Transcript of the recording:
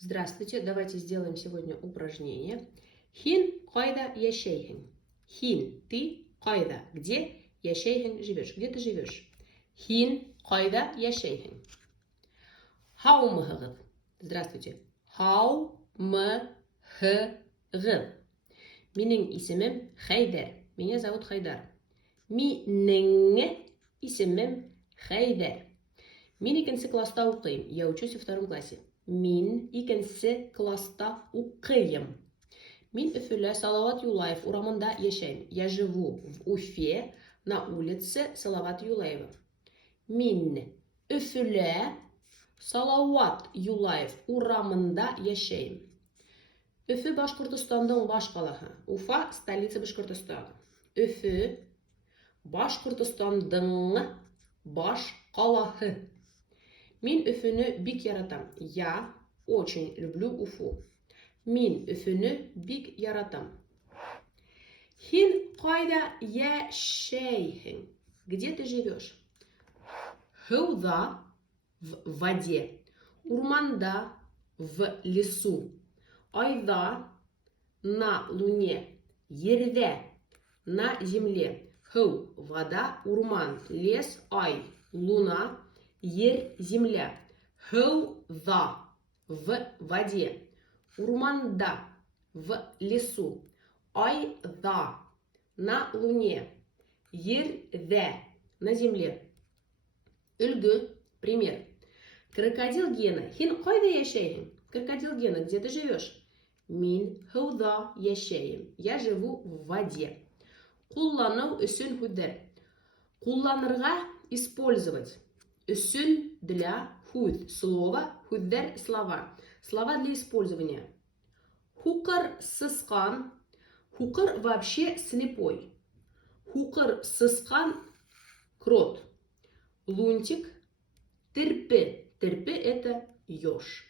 Здравствуйте, давайте сделаем сегодня упражнение. Хин кайда яшейхин. Хин, ты, кайда, где яшейхин живешь? Где ты живешь? Хин кайда яшейхин. Хаумыгыгыз. Здравствуйте. Хаумыгыгыз. Минин исемим Хайдар. Меня зовут Хайдар. Минин исемим Хайдар. Мин икенче класста укыйм. Я учусь во втором классе. Мин икенче класста укыйм. Мин Өфөлә Салават Юлаев урамында яшәйм. Я живу в Уфе на улице Салават Юлаева. Мин Өфөлә Салават Юлаев урамында яшәйм. Өфе Башкортостандың баш каласы. Уфа столица Башкортостана. Өфе Башкортостандың баш каласы. Мин Өфөне бик яратам. Я очень люблю Уфу. Мин Өфөне бик яратам. Хин кайда яшәйһең? Где ты живешь? Һыуда, в воде. Урманда, в лесу. Айда, на луне. Ердә, на земле. Һыу, вода, урман, лес, ай, луна. Ер, земля. Һыуда, в воде. Урманда, в лесу. Айда, на луне. Ердә, на земле. Үлгү, пример. Крокодил Гена. Хин кайда яшәйһең? Крокодил Гена, где ты живешь? Мин һыуда яшәйм. Я живу в воде. Куллану өчен һүҙҙәр. Кулланырға использовать. Өсөн для һүҙ. Слово, һүҙҙәр, слова. Слова для использования. Һуҡыр сысҡан. Һуҡыр вообще слепой. Һуҡыр сысҡан крот. Лунтик. Терпе. Терпе это еж.